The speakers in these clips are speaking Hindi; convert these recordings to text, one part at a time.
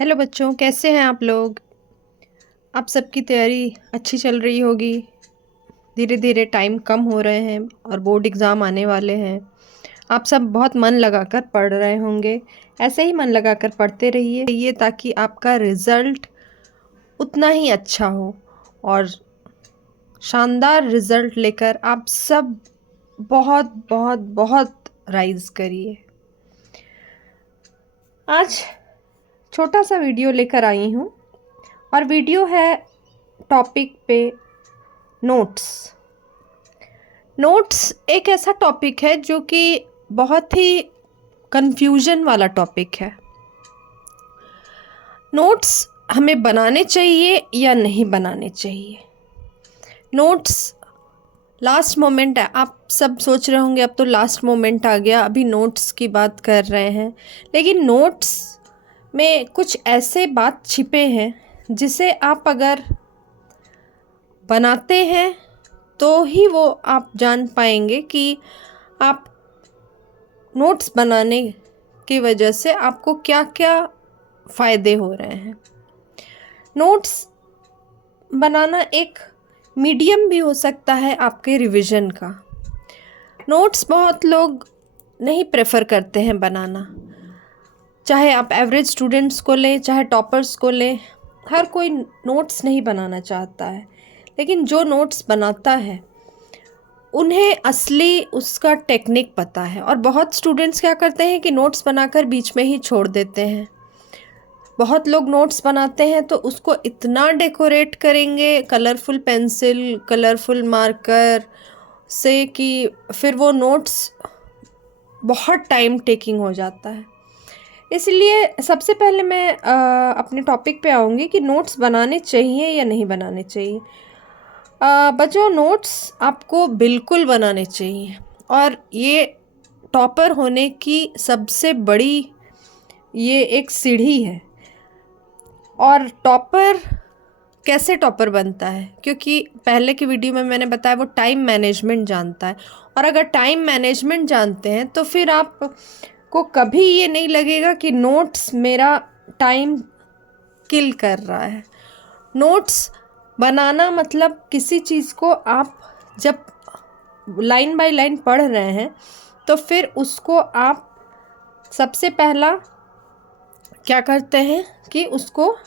हेलो बच्चों, कैसे हैं आप लोग। आप सबकी तैयारी अच्छी चल रही होगी। धीरे धीरे टाइम कम हो रहे हैं और बोर्ड एग्ज़ाम आने वाले हैं। आप सब बहुत मन लगाकर पढ़ रहे होंगे। ऐसे ही मन लगाकर पढ़ते रहिए ताकि आपका रिज़ल्ट उतना ही अच्छा हो और शानदार रिज़ल्ट लेकर आप सब बहुत बहुत बहुत राइज़ करिए। आज छोटा सा वीडियो लेकर आई हूँ और वीडियो है टॉपिक पे नोट्स। नोट्स एक ऐसा टॉपिक है जो कि बहुत ही कंफ्यूजन वाला टॉपिक है। नोट्स हमें बनाने चाहिए या नहीं बनाने चाहिए। नोट्स लास्ट मोमेंट है। आप सब सोच रहे होंगे अब तो लास्ट मोमेंट आ गया, अभी नोट्स की बात कर रहे हैं। लेकिन नोट्स में कुछ ऐसे बात छिपे हैं जिसे आप अगर बनाते हैं तो ही वो आप जान पाएंगे कि आप नोट्स बनाने की वजह से आपको क्या क्या फ़ायदे हो रहे हैं। नोट्स बनाना एक मीडियम भी हो सकता है आपके रिवीजन का। नोट्स बहुत लोग नहीं प्रेफर करते हैं बनाना, चाहे आप एवरेज स्टूडेंट्स को लें चाहे टॉपर्स को लें, हर कोई नोट्स नहीं बनाना चाहता है। लेकिन जो नोट्स बनाता है उन्हें असली उसका टेक्निक पता है। और बहुत स्टूडेंट्स क्या करते हैं कि नोट्स बनाकर बीच में ही छोड़ देते हैं। बहुत लोग नोट्स बनाते हैं तो उसको इतना डेकोरेट करेंगे कलरफुल पेंसिल कलरफुल मार्कर से कि फिर वो नोट्स बहुत टाइम टेकिंग हो जाता है। इसलिए सबसे पहले मैं अपने टॉपिक पे आऊँगी कि नोट्स बनाने चाहिए या नहीं बनाने चाहिए। बच्चों, नोट्स आपको बिल्कुल बनाने चाहिए और ये टॉपर होने की सबसे बड़ी ये एक सीढ़ी है। और टॉपर कैसे टॉपर बनता है, क्योंकि पहले की वीडियो में मैंने बताया वो टाइम मैनेजमेंट जानता है। और अगर टाइम मैनेजमेंट जानते हैं तो फिर आप को कभी ये नहीं लगेगा कि नोट्स मेरा टाइम किल कर रहा है। नोट्स बनाना मतलब किसी चीज़ को आप जब लाइन बाय लाइन पढ़ रहे हैं तो फिर उसको आप सबसे पहला क्या करते हैं कि उसको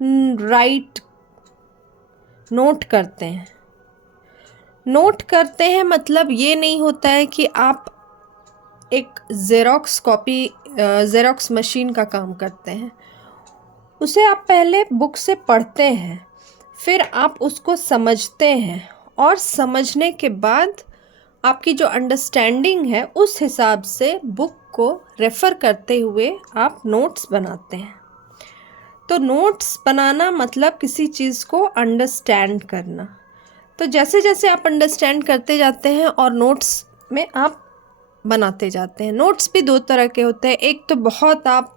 राइट नोट करते हैं। नोट करते हैं मतलब ये नहीं होता है कि आप एक ज़ेरॉक्स मशीन का काम करते हैं। उसे आप पहले बुक से पढ़ते हैं, फिर आप उसको समझते हैं और समझने के बाद आपकी जो अंडरस्टैंडिंग है उस हिसाब से बुक को रेफ़र करते हुए आप नोट्स बनाते हैं। तो नोट्स बनाना मतलब किसी चीज़ को अंडरस्टैंड करना। तो जैसे जैसे आप अंडरस्टैंड करते जाते हैं और नोट्स में आप बनाते जाते हैं। नोट्स भी दो तरह के होते हैं। एक तो बहुत आप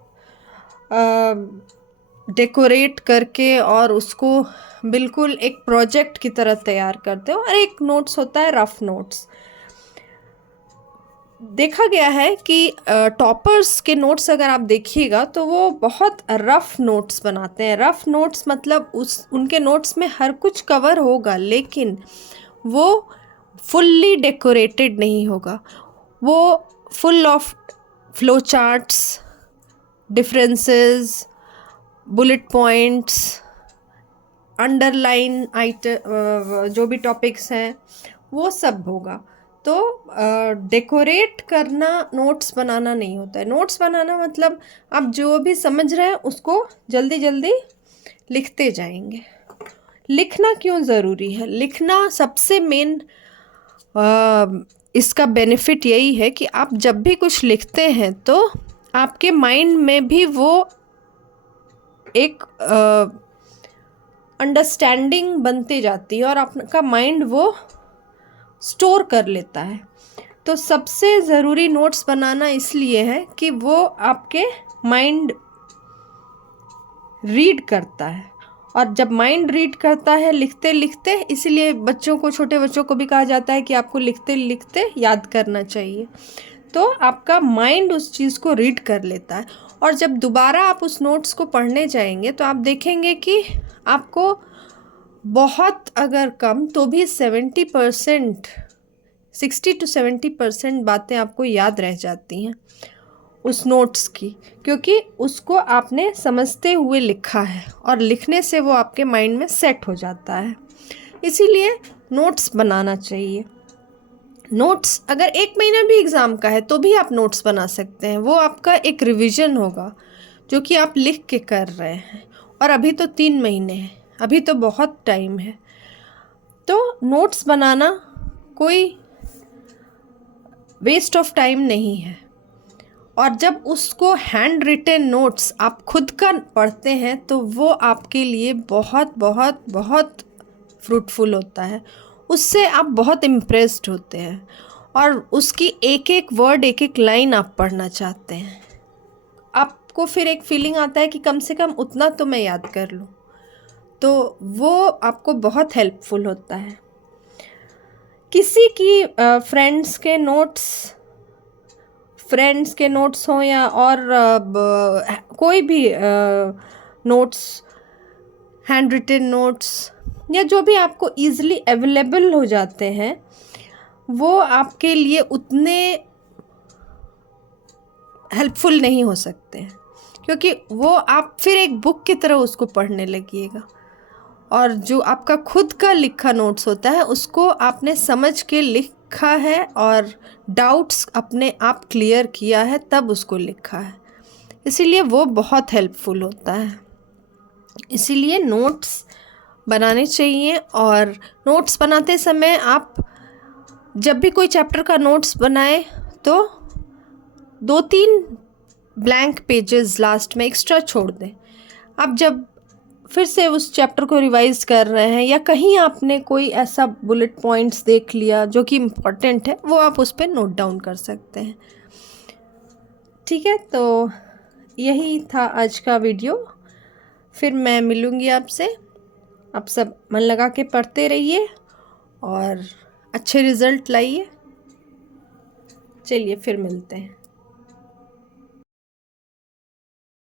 डेकोरेट करके और उसको बिल्कुल एक प्रोजेक्ट की तरह तैयार करते हो, और एक नोट्स होता है रफ़ नोट्स। देखा गया है कि टॉपर्स के नोट्स अगर आप देखिएगा तो वो बहुत रफ़ नोट्स बनाते हैं। रफ़ नोट्स मतलब उनके नोट्स में हर कुछ कवर होगा लेकिन वो फुल्ली डेकोरेटेड नहीं होगा। वो full of flow charts, differences, bullet points, underline item, जो भी टॉपिक्स हैं वो सब होगा। तो डेकोरेट करना नोट्स बनाना नहीं होता है। नोट्स बनाना मतलब आप जो भी समझ रहे हैं उसको जल्दी जल्दी लिखते जाएंगे। लिखना क्यों ज़रूरी है? लिखना सबसे मेन इसका बेनिफिट यही है कि आप जब भी कुछ लिखते हैं तो आपके माइंड में भी वो एक अंडरस्टैंडिंग बनती जाती है और आपका माइंड वो स्टोर कर लेता है। तो सबसे ज़रूरी नोट्स बनाना इसलिए है कि वो आपके माइंड रीड करता है। और जब माइंड रीड करता है लिखते लिखते, इसीलिए बच्चों को, छोटे बच्चों को भी कहा जाता है कि आपको लिखते लिखते याद करना चाहिए। तो आपका माइंड उस चीज़ को रीड कर लेता है और जब दोबारा आप उस नोट्स को पढ़ने जाएंगे तो आप देखेंगे कि आपको बहुत अगर कम तो भी 70%, 60 to 70% बातें आपको याद रह जाती हैं उस नोट्स की, क्योंकि उसको आपने समझते हुए लिखा है और लिखने से वो आपके माइंड में सेट हो जाता है। इसीलिए नोट्स बनाना चाहिए। नोट्स अगर 1 महीना भी एग्ज़ाम का है तो भी आप नोट्स बना सकते हैं। वो आपका एक रिवीजन होगा जो कि आप लिख के कर रहे हैं। और अभी तो 3 महीने हैं, अभी तो बहुत टाइम है। तो नोट्स बनाना कोई वेस्ट ऑफ टाइम नहीं है। और जब उसको हैंड रिटन नोट्स आप खुद का पढ़ते हैं तो वो आपके लिए बहुत बहुत बहुत फ्रूटफुल होता है। उससे आप बहुत इम्प्रेस्ड होते हैं और उसकी एक एक वर्ड, एक एक लाइन आप पढ़ना चाहते हैं। आपको फिर एक फीलिंग आता है कि कम से कम उतना तो मैं याद कर लूँ, तो वो आपको बहुत हेल्पफुल होता है। किसी की फ्रेंड्स के नोट्स हों या और कोई भी नोट्स, हैंड रिटन नोट्स या जो भी आपको ईज़िली अवेलेबल हो जाते हैं, वो आपके लिए उतने हेल्पफुल नहीं हो सकते हैं, क्योंकि वो आप फिर एक बुक की तरह उसको पढ़ने लगिएगा। और जो आपका खुद का लिखा नोट्स होता है उसको आपने समझ के लिखा है और डाउट्स अपने आप क्लियर किया है तब उसको लिखा है, इसीलिए वो बहुत हेल्पफुल होता है। इसीलिए नोट्स बनाने चाहिए। और नोट्स बनाते समय आप जब भी कोई चैप्टर का नोट्स बनाए तो 2-3 ब्लैंक पेजेस लास्ट में एक्स्ट्रा छोड़ दें। आप जब फिर से उस चैप्टर को रिवाइज कर रहे हैं या कहीं आपने कोई ऐसा बुलेट पॉइंट्स देख लिया जो कि इम्पॉर्टेंट है, वो आप उस पर नोट डाउन कर सकते हैं। ठीक है, तो यही था आज का वीडियो। फिर मैं मिलूँगी आपसे। आप सब मन लगा के पढ़ते रहिए और अच्छे रिज़ल्ट लाइए। चलिए फिर मिलते हैं।